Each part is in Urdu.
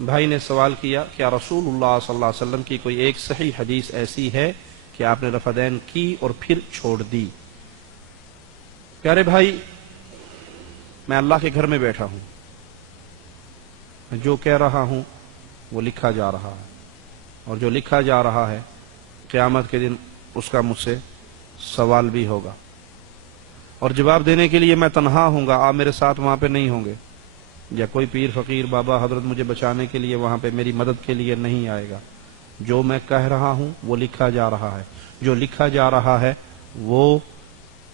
بھائی نے سوال کیا کیا رسول اللہ صلی اللہ علیہ وسلم کی کوئی ایک صحیح حدیث ایسی ہے کہ آپ نے رفعین کی اور پھر چھوڑ دی؟ پیارے بھائی، میں اللہ کے گھر میں بیٹھا ہوں، میں جو کہہ رہا ہوں وہ لکھا جا رہا ہے، اور جو لکھا جا رہا ہے قیامت کے دن اس کا مجھ سے سوال بھی ہوگا، اور جواب دینے کے لیے میں تنہا ہوں گا، آپ میرے ساتھ وہاں پہ نہیں ہوں گے، یا کوئی پیر فقیر بابا حضرت مجھے بچانے کے لیے وہاں پہ میری مدد کے لیے نہیں آئے گا۔ جو میں کہہ رہا ہوں وہ لکھا جا رہا ہے، جو لکھا جا رہا ہے وہ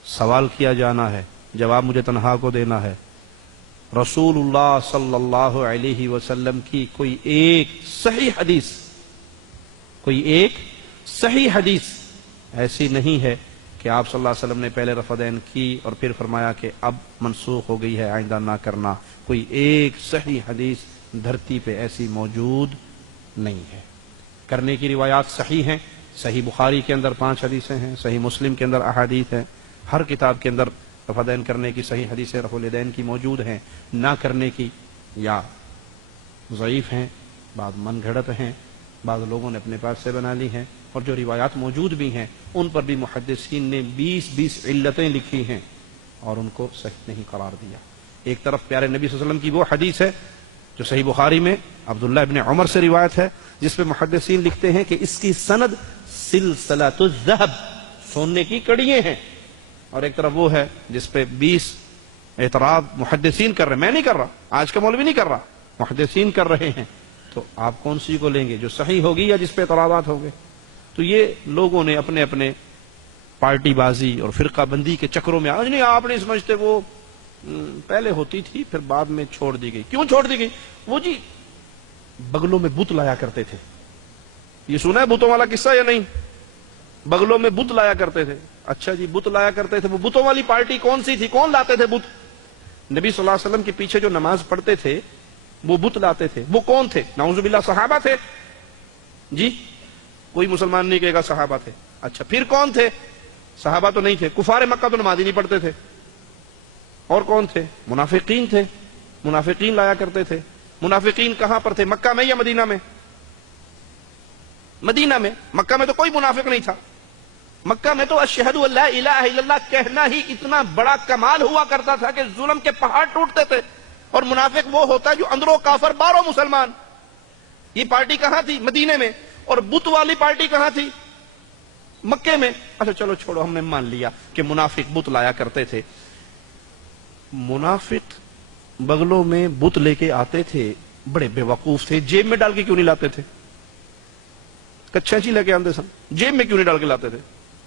سوال کیا جانا ہے، جواب مجھے تنہا کو دینا ہے۔ رسول اللہ صلی اللہ علیہ وسلم کی کوئی ایک صحیح حدیث ایسی نہیں ہے کہ آپ صلی اللہ علیہ وسلم نے پہلے رفعین کی اور پھر فرمایا کہ اب منسوخ ہو گئی ہے، آئندہ نہ کرنا۔ کوئی ایک صحیح حدیث دھرتی پہ ایسی موجود نہیں ہے۔ کرنے کی روایات صحیح ہیں، صحیح بخاری کے اندر 5 حدیثیں ہیں، صحیح مسلم کے اندر احادیث ہیں، ہر کتاب کے اندر رفعین کرنے کی صحیح حدیثیں رفع الیدین کی موجود ہیں۔ نہ کرنے کی یا ضعیف ہیں، بعض من گھڑت ہیں، بعض لوگوں نے اپنے پاس سے بنا لی ہیں، اور جو روایات موجود بھی ہیں ان پر بھی محدثین نے 20 علتیں لکھی ہیں اور ان کو صحیح نہیں قرار دیا۔ ایک طرف پیارے نبی صلی اللہ علیہ وسلم کی وہ حدیث ہے جو صحیح بخاری میں عبداللہ ابن عمر سے روایت ہے، جس پہ محدثین لکھتے ہیں کہ اس کی سند سلسلۃ الذہب، سونے کی کڑیاں ہیں، اور ایک طرف وہ ہے جس پہ 20 اعتراض محدثین کر رہے ہیں، میں نہیں کر رہا، آج کا مولوی نہیں کر رہا، محدثین کر رہے ہیں۔ تو آپ کون سی کو لیں گے، جو صحیح ہوگی یا جس پہ اعتراضات ہوں گے؟ تو یہ لوگوں نے اپنے اپنے پارٹی بازی اور فرقہ بندی کے چکروں میں، آج نہیں آپ نہیں سمجھتے، وہ پہلے ہوتی تھی پھر بعد میں چھوڑ دی گئی۔ کیوں چھوڑ دی گئی؟ وہ جی بغلوں میں بت لایا کرتے تھے، یہ سنا ہے بتوں والا قصہ یا نہیں؟ بغلوں میں بت لایا کرتے تھے۔ اچھا جی، بت لایا کرتے تھے، وہ بتوں والی پارٹی کون سی تھی؟ کون لاتے تھے بت؟ نبی صلی اللہ علیہ وسلم کے پیچھے جو نماز پڑھتے تھے وہ بت لاتے تھے، وہ کون تھے؟ نعوذ باللہ صحابہ تھے؟ جی کوئی مسلمان نہیں کہے گا صحابہ تھے۔ اچھا پھر کون تھے؟ صحابہ تو نہیں تھے، کفار مکہ تو نماز ہی نہیں پڑھتے تھے۔ اور کون تھے؟ منافقین تھے، منافقین لایا کرتے تھے۔ منافقین کہاں پر تھے؟ مکہ میں یا مدینہ میں؟ مدینہ میں۔ مکہ میں تو کوئی منافق نہیں تھا، مکہ میں تو اشہد ان لا الہ الا اللہ کہنا ہی اتنا بڑا کمال ہوا کرتا تھا کہ ظلم کے پہاڑ ٹوٹتے تھے، اور منافق وہ ہوتا ہے جو اندروں کافر باہروں مسلمان۔ یہ پارٹی کہاں تھی؟ مدینے میں۔ اور بت والی پارٹی کہاں تھی؟ مکے میں۔ اچھا چلو چھوڑو، ہم نے مان لیا کہ منافق بت لایا کرتے تھے۔ منافق بغلوں میں بت لے کے آتے تھے، بڑے بے وقوف تھے، جیب میں ڈال کے کیوں نہیں لاتے تھے؟ کچھا چی لے کے آتے سن، جیب میں کیوں نہیں ڈال کے لاتے تھے؟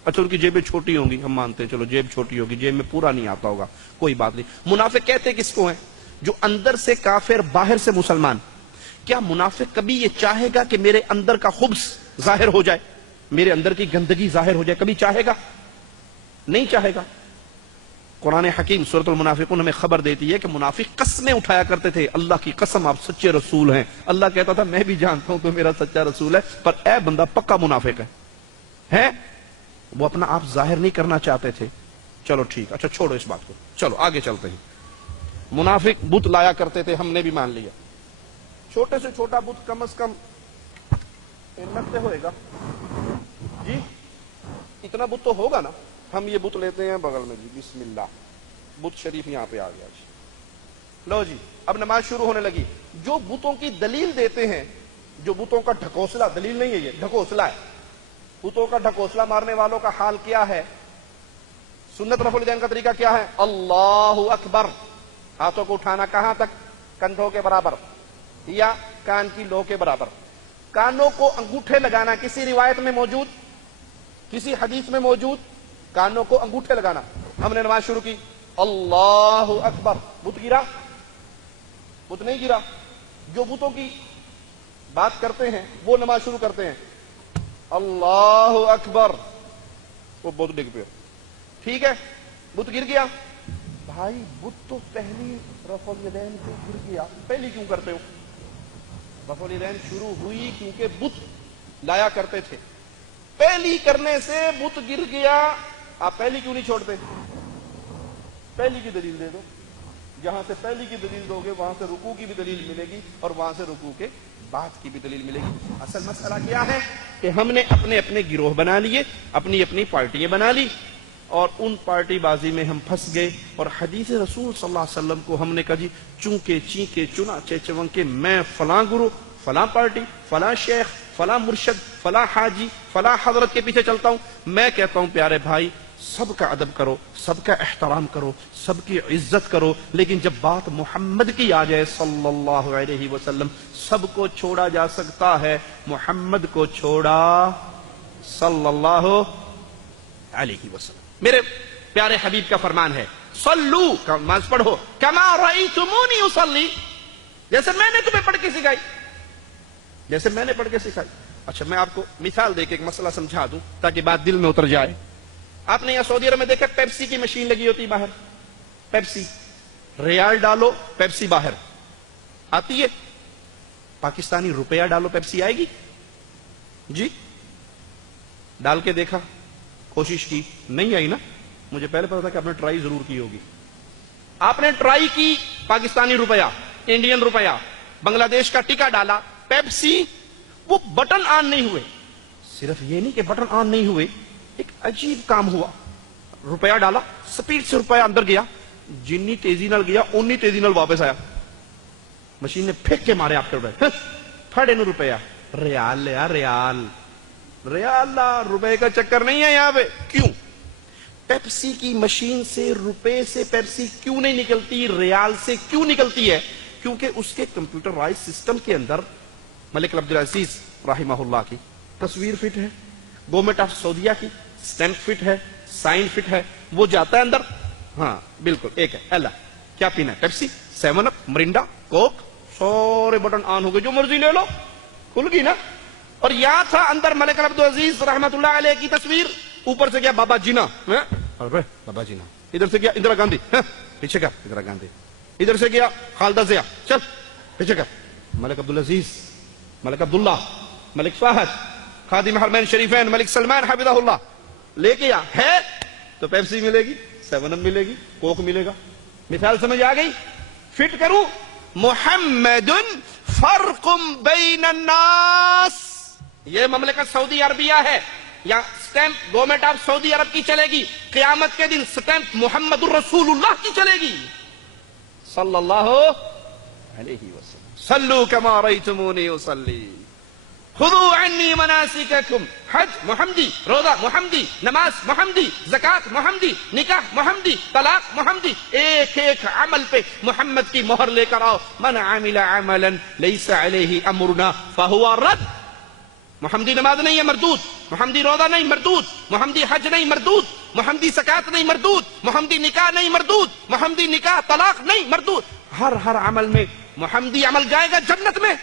اچھا ان کی جیبیں چھوٹی ہوں گی، ہم مانتے ہیں، چلو جیب چھوٹی ہوگی، جیب میں پورا نہیں آتا ہوگا، کوئی بات نہیں۔ منافق کہتے کس کو ہیں؟ جو اندر سے کافر باہر سے مسلمان۔ کیا منافق کبھی یہ چاہے گا کہ میرے اندر کا خبث ظاہر ہو جائے، میرے اندر کی گندگی ظاہر ہو جائے؟ کبھی چاہے گا؟ نہیں چاہے گا۔ قرآن حکیم سورۃ المنافقون ہمیں خبر دیتی ہے کہ منافق قسمیں اٹھایا کرتے تھے، اللہ کی قسم آپ سچے رسول ہیں۔ اللہ کہتا تھا میں بھی جانتا ہوں تو میرا سچا رسول ہے، پر اے بندہ پکا منافق ہے۔ وہ اپنا آپ ظاہر نہیں کرنا چاہتے تھے۔ چلو ٹھیک، اچھا چھوڑو اس بات کو، چلو آگے چلتے ہیں۔ منافق بت لایا کرتے تھے، ہم نے بھی مان لیا۔ چھوٹے سے چھوٹا بت کم از کم سے ہوئے گا جی، اتنا بت تو ہوگا نا۔ ہم یہ بت لیتے ہیں بغل میں جی، بسم اللہ، بت شریف یہاں پہ آ گیا جی۔ لو جی اب نماز شروع ہونے لگی۔ جو بتوں کی دلیل دیتے ہیں، جو بتوں کا ڈھکوسلا، دلیل نہیں ہے یہ، ڈھکوسلا ہے، بتوں کا ڈھکوسلا مارنے والوں کا حال کیا ہے؟ سنت رفع الیدین کا طریقہ کیا ہے؟ اللہ اکبر، ہاتھوں کو اٹھانا کہاں تک؟ کندھوں کے برابر یا کان کی لو کے برابر۔ کانوں کو انگوٹھے لگانا کسی روایت میں موجود، کسی حدیث میں موجود؟ کانوں کو انگوٹھے لگانا۔ ہم نے نماز شروع کی، اللہ اکبر، بت گرا؟ بت نہیں گرا۔ جو بتوں کی بات کرتے ہیں وہ نماز شروع کرتے ہیں اللہ اکبر، وہ بت ڈگ پہ، ٹھیک ہے، بت گر گیا۔ بھائی بت تو پہلی رفع الیدین پہ گر گیا، پہلی کیوں کرتے ہو؟ رفع الیدین شروع ہوئی کیونکہ بت لایا کرتے تھے، پہلی کرنے سے بت گر گیا، آپ پہلی کیوں نہیں چھوڑتے؟ پہلی کی دلیل دے دو۔ جہاں سے پہلی کی دلیل دو گے وہاں سے رکوع کی بھی دلیل ملے گی اور وہاں سے رکوع کے بعد کی بھی دلیل ملے گی. اصل مسئلہ کیا ہے کہ ہم نے اپنے اپنے گروہ بنا لیے, اپنی اپنی پارٹیاں بنا لی, اور ان پارٹی بازی میں ہم پھنس گئے, اور حدیث رسول صلی اللہ علیہ وسلم کو ہم نے کہا جی چونکے چینکے چنانچہ چونکے میں فلاں گروہ, فلاں پارٹی, فلاں شیخ, فلاں مرشد, فلاں حاجی, فلاں حضرت کے پیچھے چلتا ہوں. میں کہتا ہوں پیارے بھائی سب کا ادب کرو, سب کا احترام کرو, سب کی عزت کرو, لیکن جب بات محمد کی آ جائے صلی اللہ علیہ وسلم, سب کو چھوڑا جا سکتا ہے, محمد کو چھوڑا صلی اللہ علیہ وسلم. میرے پیارے حبیب کا فرمان ہے صلو, نماز پڑھو, کما رأیتمونی اصلی, جیسے میں نے تمہیں پڑھ کے سکھائی, جیسے میں نے پڑھ کے سکھائی. اچھا میں آپ کو مثال دے کے ایک مسئلہ سمجھا دوں تاکہ بات دل میں اتر جائے. آپ نے یہاں سعودی عرب میں دیکھا پیپسی کی مشین لگی ہوتی باہر, پیپسی, ریال ڈالو پیپسی باہر آتی ہے. پاکستانی روپیہ ڈالو پیپسی آئے گی؟ جی ڈال کے دیکھا, کوشش کی, نہیں آئی نا. مجھے پہلے پتا تھا کہ آپ نے ٹرائی ضرور کی ہوگی. آپ نے ٹرائی کی, پاکستانی روپیہ, انڈین روپیہ, بنگلہ دیش کا ٹکا ڈالا, پیپسی, وہ بٹن آن نہیں ہوئے. صرف یہ نہیں کہ بٹن آن نہیں ہوئے, ایک عجیب کام ہوا. روپیہ ڈالا, سپیڈ سے روپیہ اندر گیا, جنی تیزی نال گیا انی تیزی نال واپس آیا. مشین نے پھینک کے مارے آپ کے پھڑے نو روپیہ. ریال لیا, ریال, ریال لا, روپے کا چکر نہیں ہے یہاں پہ. کیوں؟ پیپسی کی مشین سے روپے سے پیپسی کیوں نہیں نکلتی, ریال سے کیوں نکلتی ہے؟ کیونکہ اس کے کمپیوٹرائز سسٹم کے اندر ملک عبدالعزیز رحمہ اللہ کی تصویر فٹ ہے, گورنمنٹ آف سعودیہ کی اسٹیمپ فٹ ہے, سائن فٹ ہے, وہ جاتا ہے اندر. ہاں بالکل ایک ہے, اللہ کیا پینا ہے, پیپسی, 7 اپ, مرنڈا, کوک, سارے بٹن آن ہو گئے, جو مرضی لے لو, کھل گئی نا. اور یہاں تھا اندر ملک عبدالعزیز رحمۃ اللہ علیہ کی تصویر, اوپر سے گیا بابا جینا, بابا جینا, ادھر سے گیا اندرا گاندھی, پیچھے کر اندرا گاندھی, ادھر سے گیا خالدہ ضیاء, چل پیچھے کر ملک عبدالعزیز, ملک عبداللہ, ملک فہد, خادم حرمین شریفین ملک سلمان حفظہ اللہ. لے کے ہے تو پیپسی ملے گی, 7 اپ ملے گی, کوک ملے گا. مثال سمجھ آ گئی؟ فٹ کروں, محمد فرق بین الناس, یہ مملکت سعودی عربیہ ہے, یا سٹیمپ گورنمنٹ آف سعودی عرب کی چلے گی, قیامت کے دن سٹیمپ محمد الرسول اللہ کی چلے گی صلی اللہ علیہ وسلم. صلو کما رأیتمونی اصلی, خذوا عنی مناسککم, حج محمدی, روزہ محمدی, نماز محمدی, زکات محمدی, نکاح محمدی, طلاق محمدی, ایک ایک عمل پہ محمد کی مہر لے کر آؤ. من عمل عملا لیس علیہ امرنا فہو رد. محمدی نماز نہیں ہے, مردود. محمدی روزہ نہیں, مردود. محمدی حج نہیں, مردود. محمدی زکات نہیں, مردود. محمدی نکاح نہیں, مردود. محمدی نکاح طلاق نہیں, مردود. ہر عمل میں محمدی عمل جائے گا جنت میں,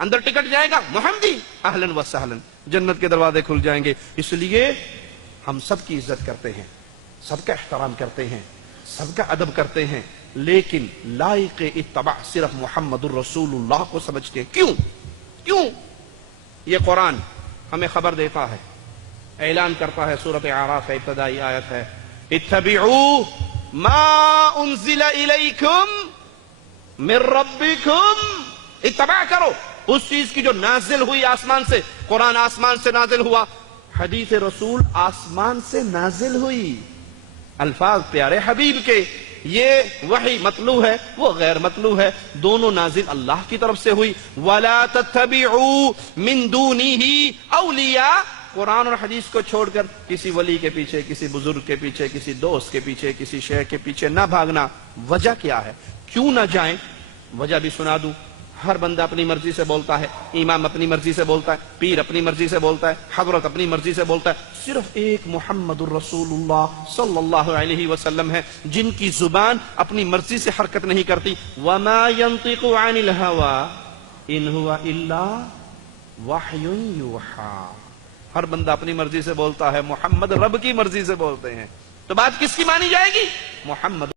اندر ٹکٹ جائے گا محمدی, اہلن و سہلن, جنت کے دروازے کھل جائیں گے. اس لیے ہم سب کی عزت کرتے ہیں, سب کا احترام کرتے ہیں, سب کا ادب کرتے ہیں, لیکن لائق اتباع صرف محمد الرسول اللہ کو سمجھتے ہیں. کیوں؟ یہ قرآن ہمیں خبر دیتا ہے, اعلان کرتا ہے, سورۃ اعراف ہے, ابتدائی آیت ہے, اتبعوا ما انزل الیکم من ربکم, اتباع کرو اس چیز کی جو نازل ہوئی آسمان سے. قرآن آسمان سے نازل ہوا, حدیث رسول آسمان سے نازل ہوئی, الفاظ پیارے حبیب کے. یہ وحی مطلوع ہے, وہ غیر مطلوع ہے, دونوں نازل اللہ کی طرف سے ہوئی. وَلَا تَتَّبِعُوا مِن دُونِهِ اولیاء, قرآن اور حدیث کو چھوڑ کر کسی ولی کے پیچھے, کسی بزرگ کے پیچھے, کسی دوست کے پیچھے, کسی شیخ کے پیچھے نہ بھاگنا. وجہ کیا ہے, کیوں نہ جائیں؟ وجہ بھی سنا دوں. ہر بندہ اپنی مرضی سے بولتا ہے, امام اپنی مرضی سے بولتا ہے, پیر اپنی مرضی سے بولتا ہے, حضرت اپنی مرضی سے بولتا ہے. صرف ایک محمد الرسول اللہ صلی اللہ علیہ وسلم ہے جن کی زبان اپنی مرضی سے حرکت نہیں کرتی. وما ينطق عن الهوى ان هو الا وحی یوحى. ہر بندہ اپنی مرضی سے بولتا ہے, محمد رب کی مرضی سے بولتے ہیں. تو بات کس کی مانی جائے گی؟ محمد